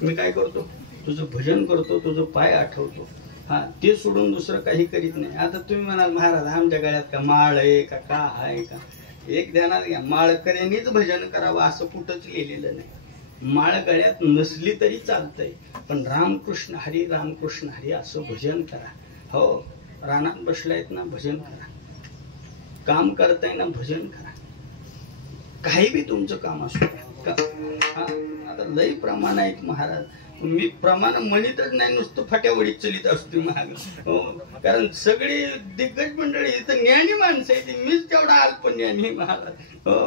मी काय करतो, तुझं भजन करतो, तुझं पाय आठवतो, हा ते सोडून दुसरं काही करीत नाही. आता तुम्ही म्हणाल महाराज आमच्या गळ्यात का माळ आहे का आहे का? एक ध्यानात घ्या, माळकऱ्यांनीच भजन करावं असं कुठंच लिहिलेलं नाही. माळ गळ्यात नसली तरी चालतंय, पण रामकृष्ण हरी असं भजन करा. हो, रानात बसलायत ना भजन करा, काम करताय ना भजन करा, काही बी तुमचं काम असू द्या. आता लई प्रमाण आहेत महाराज, मी प्रमाण म्हणतच नाही, नुसतं फाट्यावडीत चलित असतो महाग. हो, कारण सगळी दिग्गज मंडळी इथं ज्ञानी माणसं आहे, मीच तेवढा अल्पज्ञानी महाराज. हो,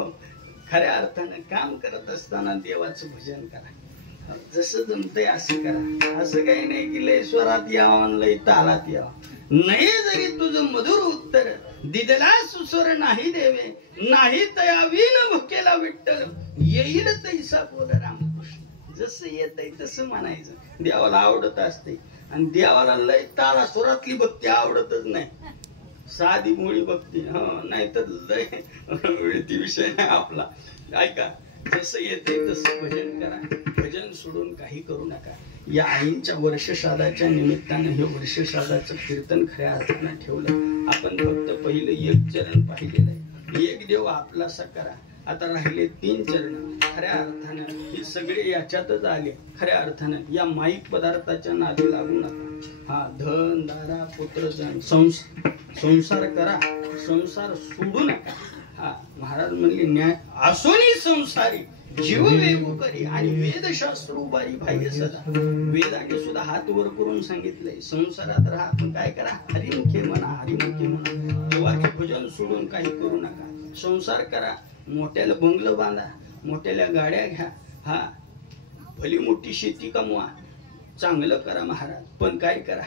खऱ्या अर्थानं काम करत असताना देवाचं भजन करा, जसं जमतंय असं करा. असं काही नाही की लय स्वरात यावं लय तालात यावं, नाही जरी तुझं मधुर उत्तर दिदला सुस्वर नाही देवे, नाही तयावीन भुकेला विठ्ठल, येईल तैसा बोल रामकृष्ण. जसं येतंय तसं म्हणायचं. देवाला आवडत असते, आणि देवाला लय ताला सुरातली भक्ती आवडतच नाही, साधी मुळी भक्ती. हो, नाही तर लय ती विषय नाही आपला. ऐका, जसं येतंय तसं भजन करा, भजन सोडून काही करू नका. या आईंच्या वर्षश्राद्धाच्या निमित्तानं हे वर्षश्राद्धाचं कीर्तन खऱ्या अर्थानं ठेवलं आपण. फक्त पहिलं एक चरण पाहिलेलं आहे, एक देव आपलासा करा. आता राहिले 3 चरण. खऱ्या अर्थानं हे सगळे याच्यातच आले. खऱ्या अर्थानं या माईक पदार्थाच्या नादी लागू नका. हा, धन दारा पुत्र जन संसार करा, संसार सोडू नका. हा, महाराज म्हणले न्याय असोनी संसारी जीव वेगू करी, आणि वेदशास्त्र उभारी भाग्य सदा. वेदाने सुद्धा हात वर करून सांगितलंय, संसारात राहा पण काय करा, हरिमुखे म्हणा, हरिमुखे म्हणा. देवाचे भजन सोडून काही करू नका. संसार करा, मोठ्याला बंगलं बांधा, मोठ्याला गाड्या घ्या, हा भली मोठी शेती कमवा, चांगलं करा महाराज. पण काय करा,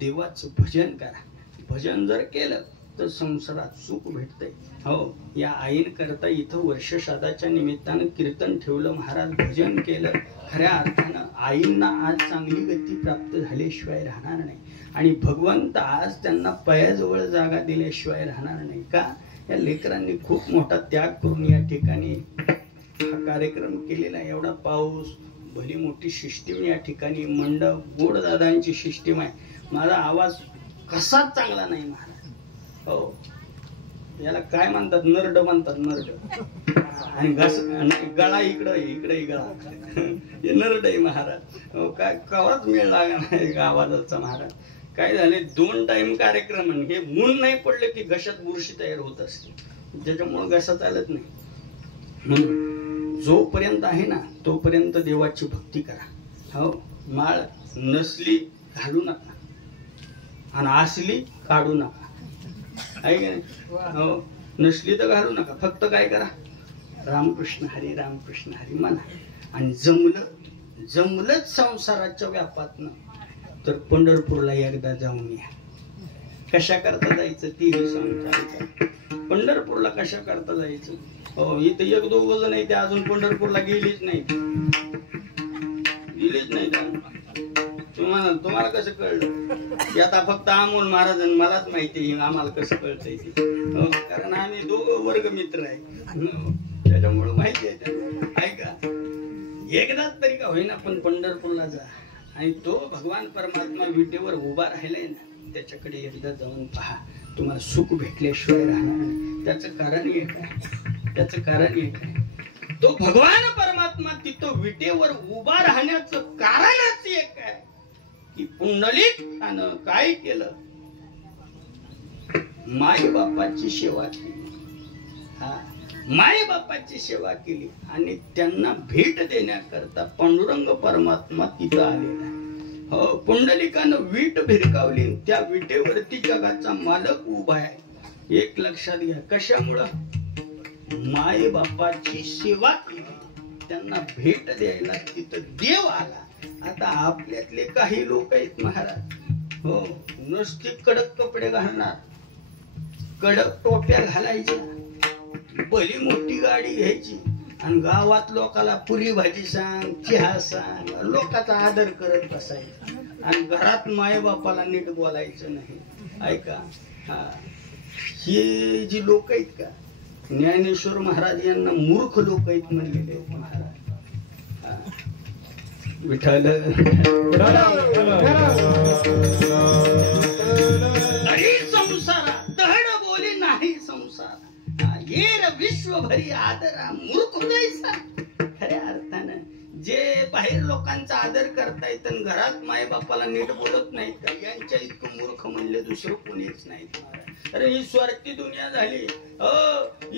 देवाचं भजन करा. भजन जर केलं तर संसारात सुख भेटतंय. हो, या आईन करता इथं वर्षश्राद्धाच्या निमित्तानं कीर्तन ठेवलं महाराज, भजन केलं. खऱ्या अर्थानं आईंना आज चांगली गती प्राप्त झाल्याशिवाय राहणार नाही, आणि भगवंत आज त्यांना पायाजवळ जागा दिल्याशिवाय राहणार नाही. का? या लेकरांनी खूप मोठा त्याग करून या ठिकाणी हा कार्यक्रम केलेला. एवढा पाऊस, भली मोठी सिस्टीम या ठिकाणी, मंडप, गोडदादांची सिस्टीम आहे. माझा आवाज कसाच चांगला नाही महाराज. हो, याला काय म्हणतात, नरड म्हणतात, नरड. आणि गळा इकडे गळा हे नरड आहे महाराज. हो, काय कवाच मेळ लागा नाही आवाजाचा महाराज. काय झाले, 2 टाइम कार्यक्रम, हे ऊन नाही पडले की घशात बुरशी तयार होत असते, त्याच्यामुळे घसा चालत नाही. म्हणून जोपर्यंत आहे ना तोपर्यंत देवाची भक्ती करा. हो, माळ नसली घालू नका, आणि असली काढू नका. आहे का नाही? हो, नसली तर घालू नका. फक्त काय करा, रामकृष्ण हरी म्हणा. आणि जमलंच संसाराच्या व्यापातनं तर पंढरपूरला एकदा जाऊन या. कशा करता जायचं तीही सांगता. पंढरपूरला कशा करता जायचं? हो, इथं 1-2 जण आहे ते अजून पंढरपूरला गेलीच नाही. तुम्हाला कसं कळलं की आता फक्त अमोल महाराज मलाच माहिती आहे, आम्हाला कसं कळतंय ते. कारण आम्ही 2 वर्ग मित्र आहे, त्याच्यामुळे माहिती आहे त्यांना. ऐका, एकदाच तरी का होईना पण पंढरपूरला जा, आणि तो भगवान परमात्मा विटेवर उभा राहिलाय ना, त्याच्याकडे एकदा जाऊन पहा. तुम्हाला सुख भेटल्याशिवाय राहणार नाही. त्याचं कारण एक आहे, तो भगवान परमात्मा तिथं विटेवर उभा राहण्याचं कारणच एक आहे की पुंडलिकानं काय केलं, माई बापाची सेवा केली. हा, माई बापाची सेवा केली, आणि त्यांना भेट देण्याकरता पांडुरंग परमात्मा तिथं आलेला आहे. हो, पुंडलिकानं वीट भिरकावली, त्या विटेवरती जगाचा मालक उभा आहे. एक लक्षात घ्या, कशामुळं? माय बापाची सेवा केली, त्यांना भेट द्यायला तिथं देव आला. आता आपल्यातले काही लोक आहेत महाराज, हो, नुसते कडक कपडे घालणार, कडक टोप्या घालायच्या, भली मोठी गाडी घ्यायची आणि गावात लोकाला पुरी भाजी सांग, चहा सांग, लोकांचा आदर करत बसायचा आणि घरात माय बापाला नीट बोलायचं नाही. ऐका, हा, हे जी लोक आहेत का, ज्ञानेश्वर महाराज यांना मूर्ख लोक आहेत म्हणलेले महाराज. विठ्ठल तरी संसारा दहड बोली नाही संसार, येर विश्वभरी आदरा मूर्ख जायचा. खऱ्या अर्थानं जे बाहेर लोकांचा आदर करतायत आणि घरात माय बापाला नीट बोलत नाहीत का, यांच्या इतकं मूर्ख म्हणले दुसरं कोणीच नाहीत महाराज. अरे ही स्वार्थी दुनिया झाली.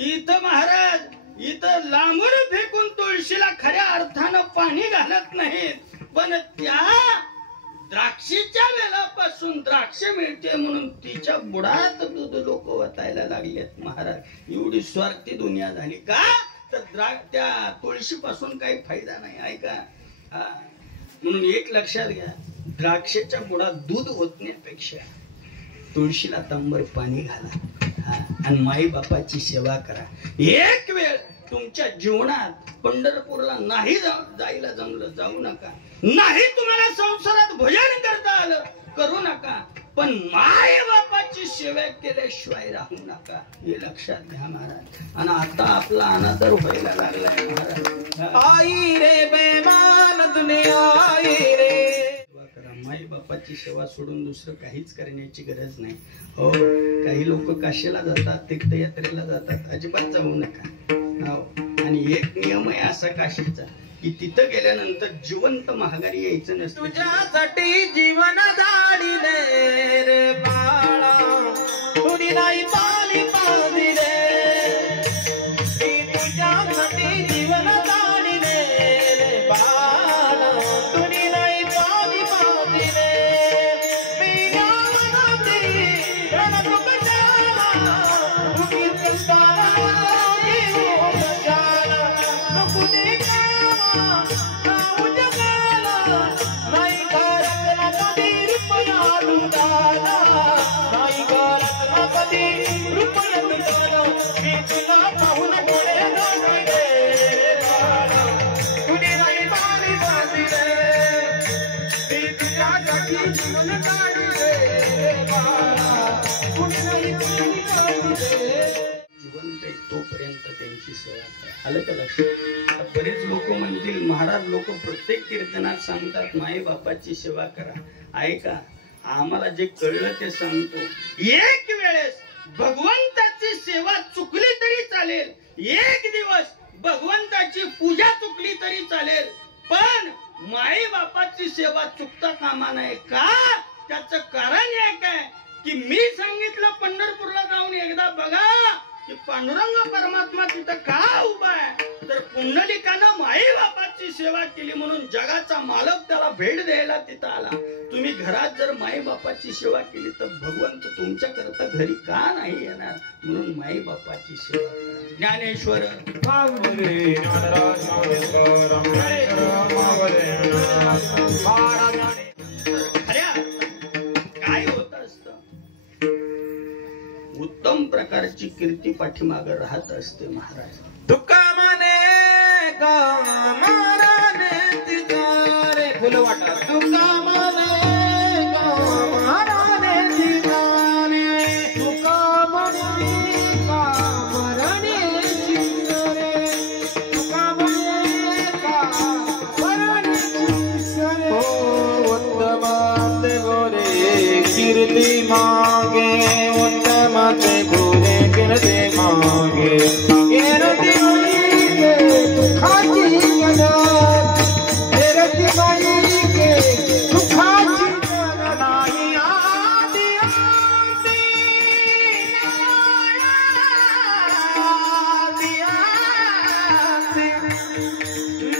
इथं महाराज, इथं लांबून फेकून तुळशीला खऱ्या अर्थानं पाणी घालत नाहीत, पण त्या द्राक्षीच्या वेलापासून द्राक्ष मिळते म्हणून तिच्या बुडात दूध लोक वतायला लागलेत महाराज. एवढी स्वार्थी दुनिया झाली का, तर त्या तुळशीपासून काही फायदा नाही. ऐका, म्हणून एक लक्षात घ्या, द्राक्षाच्या बुडात दूध ओतण्यापेक्षा तुळशीला तांबर पाणी घाला आणि माई बापाची सेवा करा. एक वेळ तुमच्या जीवनात पंढरपूरला नाही जायला जमलं, जाऊ नका. नाही तुम्हाला संसारात भजन करता आलं, करू नका, पण माय बापाची सेवा केल्याशिवाय राहू नका, हे लक्षात घ्या महाराज. आणि आता आपला अनादर व्हायला लागलाय महाराज. आई रे बेमान दुनिया आई रे. माई बापाची सेवा सोडून दुसरं काहीच करण्याची गरज नाही. हो, काही लोक काशीला जातात, तीर्थयात्रेला जातात, अजिबात जाऊ नका. हो, आणि एक नियम आहे असा काशीचा की तिथं गेल्यानंतर जिवंत महागारी यायचं नसतं. तुझ्यासाठी जीवन धाडिले रे बाळा, तुझी नाही पाली पादिले, तुझ्यासाठी जीवन धाडिले रे बाळा, तुझी नाही पाली पादिले. मी गावनाती रणतुक जाला, तुझी संसारा जीव जाला, नको ते कामा नाव जगाला, नाही करत ना कधी रुपया तुझाला, नाही करत ना कधी रुपया तुझाला. मी तुला पाहून डोळे लागले बाळा, तुझी नाही पाली पादिले, मी तुझ्यासाठी जीवन काढले बाळा, तुझी नाही पाली पादिले. जिवंत आहे तोपर्यंत त्यांची सेवा करा. आलं का लक्षात? बरेच लोक म्हणतील महाराज, लोक प्रत्येक कीर्तनात सांगतात माई बापाची सेवा करा. ऐका, आम्हाला जे कळलं ते सांगतो. एक वेळेस भगवंताची सेवा चुकली तरी चालेल, एक दिवस भगवंताची पूजा चुकली तरी चालेल, पण माई बापाची सेवा चुकता कामा नये. का? त्याचं कारण एक आहे की मी सांगितलं पंढरपूरला जाऊन एकदा बघा की पांडुरंग परमात्मा तिथं का उभा आहे, तर पुंडलिकानं माई बापाची सेवा केली म्हणून जगाचा मालक त्याला भेट द्यायला तिथं आला. तुम्ही घरात जर माई बापाची सेवा केली तर भगवंत तुमच्या करता घरी का नाही येणार? म्हणून माई बापाची सेवा करा. ज्ञानेश्वर खऱ्या काय होत असतं, उत्तम प्रकारची कीर्ती पाठीमागे राहत असते महाराज. तुका माने का महाराने तिजारे फुल वाटा, तुका माने का महाराने तिजारे, तुका माने का मरणे चिंतरे, तुका माने का मरणे चिंतरे. हो उत्तमाते गोरे कीर्ती मागे, उत्तमाते गोरे कीर्ती मागे, कीर्ती मागे सुखाची जगत, कीर्ती मागे सुखाची जगत. नाही आदी आदी आदी आदी,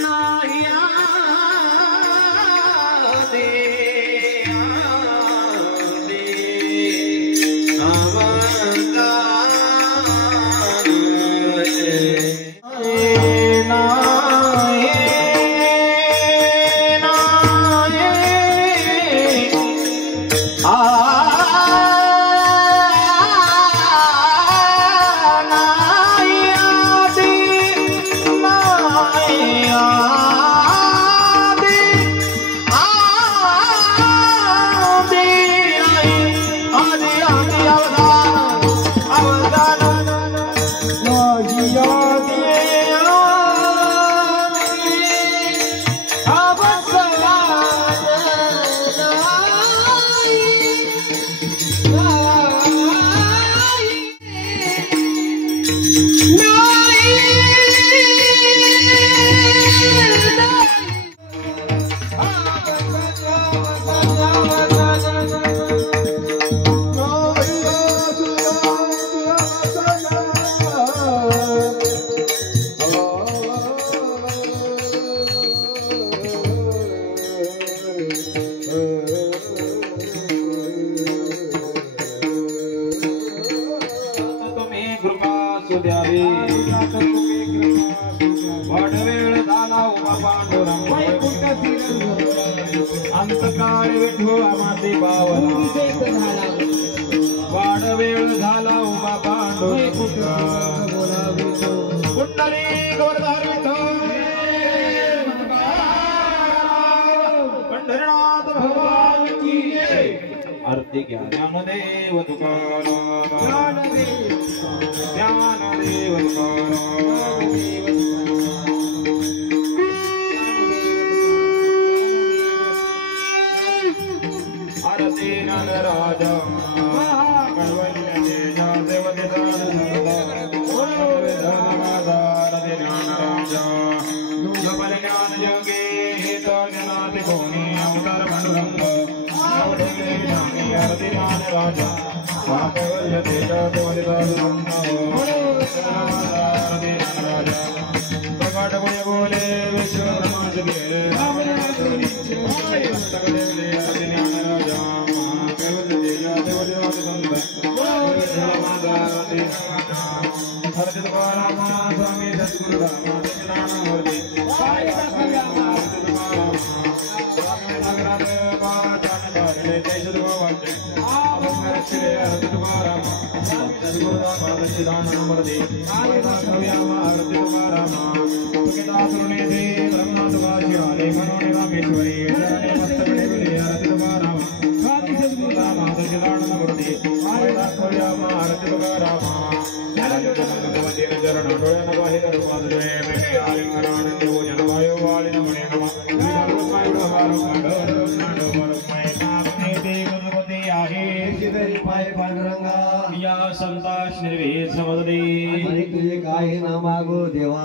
नाही आदी अंतकाळ विठो आमाती पावला वाड वेळ झाला उभा पांडुरंगा कुंडली गोरधार विठो पंढरीनाथ भगवान की जय। आरती ज्ञानदेव तुकाराम ज्ञानदेव तुकाराम। आरती राजा बोले विश्व या संताश निर्वेद समजले तुझे काही न मागो देवा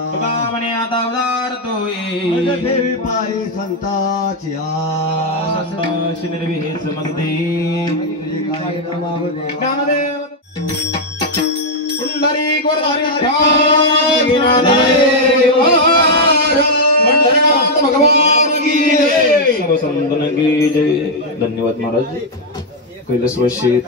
म्हणे आता अवतार तोय देवी पायी संताची संताश निर्वेद समजले तुझे काही न मागो देवा ज्ञानदेव कुंडली गोरधारी पंढरीनाथ भगवान की जय। सर्व संतन की जय। धन्यवाद महाराज। कैलासवासी